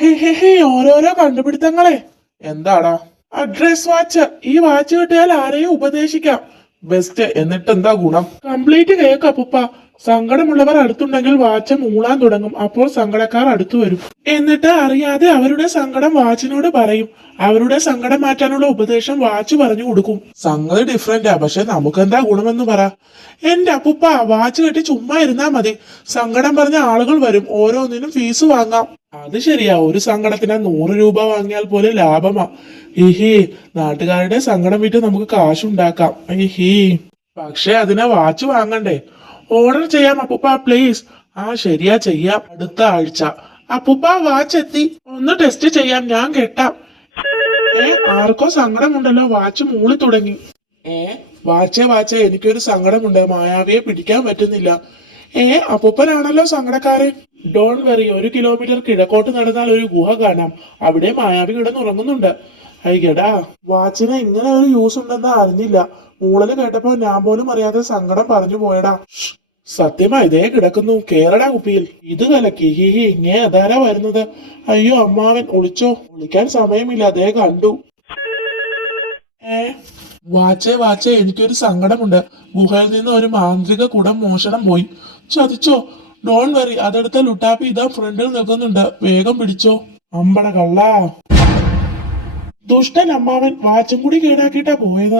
ഹേ ഹേ ഹേ ഓരോരോ കണ്ടുപിടുത്തങ്ങളെ. എന്താടാ? Address watch. ഈ വാച്ച് കിട്ടിയാൽ ആരെയും ഉപദേശിക്കാം. ബെസ്റ്റ്. എന്നിട്ട് എന്താ ഗുണം? കംപ്ലീറ്റ് കേക്ക് അപ്പുപ്പ. സങ്കടമുള്ളവർ അടുത്തുണ്ടെങ്കിൽ വാച്ച് മൂളാൻ തുടങ്ങും. അപ്പോൾ സങ്കടക്കാർ അടുത്തു വരും. എന്നിട്ട് അറിയാതെ അവരുടെ സങ്കടം വാച്ചിനോട് പറയും. അവരുടെ സങ്കടം മാറ്റാനുള്ള ഉപദേശം വാച്ച് പറഞ്ഞു കൊടുക്കും. സംഗതി ഡിഫറെന്റാ, പക്ഷെ നമുക്കെന്താ ഗുണമെന്ന് പറ. എന്റെ അപ്പുപ്പ, വാച്ച് കെട്ടി ചുമ്മാ ഇരുന്നാ മതി. സങ്കടം പറഞ്ഞ ആളുകൾ വരും. ഓരോന്നിനും ഫീസ് വാങ്ങാം. അത് ശരിയാ. ഒരു സങ്കടത്തിന് 100 രൂപ വാങ്ങിയാൽ പോലും ലാഭമാ. ഹിഹി. നാട്ടുകാരുടെ സങ്കടം വിറ്റ് നമുക്ക് കാശുണ്ടാക്കാം. ഹിഹി. പക്ഷെ അതിനെ വാച്ച് വാങ്ങണ്ടേ? ഓർഡർ ചെയ്യാം അപ്പൂപ്പ, പ്ലീസ്. ആ ശരിയാ, ചെയ്യാം. അടുത്ത ആഴ്ച. അപ്പൂപ്പ, വാച്ച് എത്തി. ഒന്ന് ടെസ്റ്റ് ചെയ്യാം. ഞാൻ കെട്ടാം. ആർക്കോ സങ്കടമുണ്ടല്ലോ. വാച്ച് മൂളി തുടങ്ങി. വാച്ചേ എനിക്കൊരു സങ്കടമുണ്ട്. മായാവിയെ പിടിക്കാൻ പറ്റുന്നില്ല. അപ്പൂപ്പനാണല്ലോ സങ്കടക്കാരൻ. Don't worry. 1 കിലോമീറ്റർ കിഴക്കോട്ട് നടന്നാൽ ഒരു ഗുഹ കാണാം. അവിടെ മായാവി കിടന്നുറങ്ങുന്നുണ്ട്. അയ്യടാ, വാച്ചിന് ഇങ്ങനെ ഒരു യൂസ് ഉണ്ടെന്ന് അറിഞ്ഞില്ല. മൂളല് കേട്ടപ്പോ ഞാൻ പോലും അറിയാതെ സങ്കടം പറഞ്ഞു പോയടാ. സത്യമാ, ഇതേ കിടക്കുന്നു. കേരള കുപ്പിയിൽ. ഇത് കലക്കി. ഹിഹി. ഇങ്ങേ അതാരാ വരുന്നത്? അയ്യോ അമ്മാവൻ. ഒളിച്ചോ? ഒളിക്കാൻ സമയമില്ല. അതേ കണ്ടു. വാച്ചേ എനിക്കൊരു സങ്കടമുണ്ട്. ഗുഹയിൽ നിന്ന് ഒരു മാന്ത്രിക കുടം മോഷണം പോയി. ചതിച്ചോ? Don't worry. അതെടുത്ത ലുട്ടാപ്പി ഇതാ ഫ്രണ്ടിൽ നിൽക്കുന്നുണ്ട്. വേഗം പിടിച്ചോ. അമ്പട കള്ളാ. ദുഷ്ടൻ അമ്മാവൻ വാച്ചും കൂടി കേടാക്കിയിട്ടാ പോയത്.